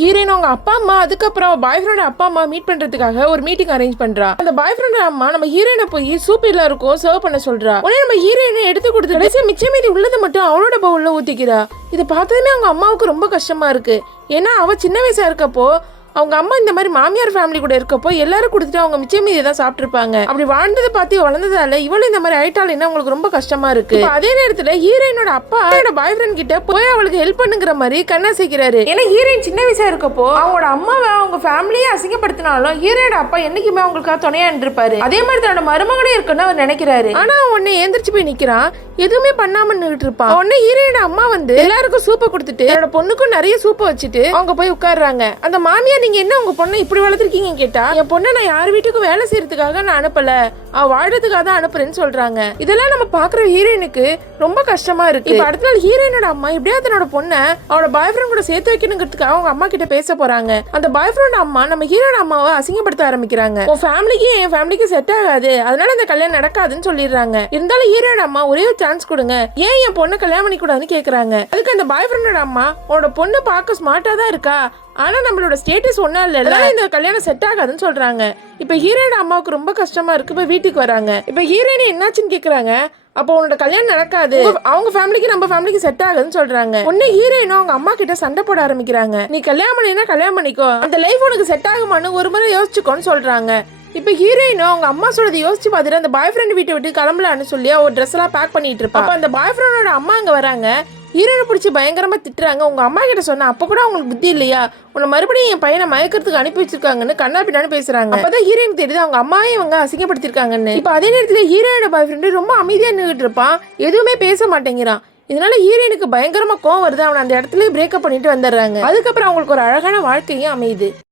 Heroine அவங்க அப்பா அம்மா அதுக்கப்புறம் பாய் ஃப்ரெண்ட் அப்பா அம்மா மீட் பண்றதுக்காக ஒரு மீட்டிங் அரேஞ்ச் பண்றா. அந்த பாய் ஃப்ரெண்ட் அம்மா நம்ம ஹீரோயினை போய் சூப் எல்லாம் இருக்கும் சர்வ் பண்ண சொல்றா. உடனே நம்ம ஹீரோயினை எடுத்து கொடுத்து கடைசி மிச்சம் மீதி உள்ளது மட்டும் அவளோட பவுல்ல ஊத்திக்கிறா. இதை பார்த்ததுமே அவங்க அம்மாவுக்கு ரொம்ப கஷ்டமா இருக்கு. ஏன்னா அவ சின்ன வயசா இருக்கப்போ அவங்க அம்மா இந்த மாதிரி மாமியார் ஃபேமிலி கூட இருக்கப்போ எல்லாரும் கொடுத்துட்டு அவங்க மிச்சம் மீதி தான் சாப்பிட்டுருப்பாங்க. அப்படி வாழ்ந்ததை பார்த்து வளர்ந்ததால இவளும் இந்த மாதிரி ஆயிட்டாலும் அவங்களுக்கு ரொம்ப கஷ்டமா இருக்கு. அதே நேரத்துல ஹீரோயினோட அப்பா பாய் ஃப்ரெண்ட் கிட்ட போய் அவளுக்கு ஹெல்ப் பண்ணுங்கிற மாதிரி கண்ணாசிக்கிறாரு. ஏன்னா ஹீரோயின் சின்ன வயசா இருக்கப்போ அவங்களோட அம்மாவை அவங்க ஃபேமிலியே அசிங்கப்படுத்தினாலும் ஹீரோயோட அப்பா என்னைக்குமே அவங்களுக்காக துணையா இருந்திருப்பாரு. அதே மாதிரி தன்னோட மருமகனே இருக்குன்னு அவர் நினைக்கிறாரு. ஆனா உடனே எந்திரிச்சு போய் நிக்கிறான், எதுவுமே பண்ணாம நின்றுட்டு இருப்பான். உடனே ஹீரோயோட அம்மா வந்து எல்லாருக்கும் சூப்பை கொடுத்துட்டு என்னோட பொண்ணுக்கும் நிறைய சூப்பை வச்சுட்டு அவங்க போய் உட்கார்றாங்க. அந்த மாமியார் நீங்க என்ன உங்க பொண்ணை இப்படி வளர்த்திருக்கீங்க கேட்டா, என் பொண்ணை நான் யார் வீட்டுக்கு வேலை செய்யறதுக்காக நான் அனுப்பல, அவ வாழ்றதுக்காக தான் அனுப்புறேன்னு சொல்றாங்க. இதெல்லாம் நம்ம பாக்குற ஹீரோயினுக்கு ரொம்ப கஷ்டமா இருக்கு. இப்ப அடுத்த நாள் ஹீரோயினோட அம்மா எப்படியாவது தன்னோட பொண்ணை அவளோட பாய் ஃப்ரெண்ட் கூட சேர்த்து வைக்கணுங்கிறதுக்காக அவங்க அம்மா கிட்ட பேச போறாங்க. அந்த பாய் ஃப்ரெண்ட் அம்மா நம்ம ஹீரோட அம்மாவை அசிங்கப்படுத்த ஆரம்பிக்கிறாங்க. உன் ஃபேமிலிக்கு என் ஃபேமிலிக்கு செட் ஆகாது, அதனால இந்த கல்யாணம் நடக்காதுன்னு சொல்லிடுறாங்க. இருந்தாலும் ஹீரோட அம்மா ஒரே ஒரு சான்ஸ் கொடுங்க, ஏன் என் பொண்ணை கல்யாணம் பண்ணி கூடாதுன்னு கேக்குறாங்க. அதுக்கு அந்த பாய் ஃப்ரெண்டோட அம்மா உன்னோட பொண்ணு பார்க்க ஸ்மார்ட்டா தான் இருக்கா, ஆனா நம்மளோட ஸ்டேட்டஸ் ஒன்னா இல்ல, இந்த கல்யாணம் செட் ஆகாதுன்னு சொல்றாங்க. இப்ப ஹீரோட அம்மாவுக்கு ரொம்ப கஷ்டமா இருக்கு. இப்ப வீட்டுக்கு வராங்க. இப்ப ஹீரோயின் என்னாச்சுன்னு கேக்குறாங்க. அப்போ உன்னோட கல்யாணம் நடக்காது, அவங்க ஃபேமிலிக்கு நம்ம ஃபேமிலிக்கு செட் ஆகுதுன்னு சொல்றாங்க. உடனே ஹீரோயினும் அவங்க அம்மா கிட்ட சண்டை போட ஆரம்பிக்கிறாங்க. நீ கல்யாணம் பண்ணினா கல்யாணம் பண்ணிக்கோ, அந்த லைஃப் உனக்கு செட் ஆகுமான்னு ஒரு முறை யோசிச்சுக்கோன்னு சொல்றாங்க. இப்ப ஹீரோயினும் அவங்க அம்மா சொல்றதை யோசிச்சு பார்த்துட்டு அந்த பாய் ஃப்ரெண்ட் வீட்டை விட்டு கிளம்பலான்னு சொல்லி ஒரு ட்ரெஸ் எல்லாம் பேக் பண்ணிட்டு இருப்பா. அப்ப அந்த பாய் ஃப்ரெண்டோட அம்மா அங்க வராங்க. ஹீரோயினை பிடிச்சி பயங்கரமா திட்டுறாங்க. உங்க அம்மா கிட்ட சொன்னா அப்ப கூட அவங்களுக்கு புத்தி இல்லையா, உன்னை மறுபடியும் என் பையனை மயக்கிறதுக்கு அனுப்பி வச்சிருக்காங்கன்னு கண்ணா பின்னான்னு பேசுறாங்க. அப்பதான் ஹீரோயின் தெரியுது அவங்க அம்மாவே இவங்க அசிங்கப்படுத்திருக்காங்கன்னு. இப்ப அதே நேரத்துல ஹீரோயோட பாய் ஃப்ரெண்டு ரொம்ப அமைதியா நின்றுட்டு இருப்பான், எதுவுமே பேச மாட்டேங்கிறான். இதனால ஹீரோயினுக்கு பயங்கரமா கோவம் வருது. அவனை அந்த இடத்துல பிரேக்கப் பண்ணிட்டு வந்துடுறாங்க. அதுக்கப்புறம் அவங்களுக்கு ஒரு அழகான வாழ்க்கையும் அமையுது.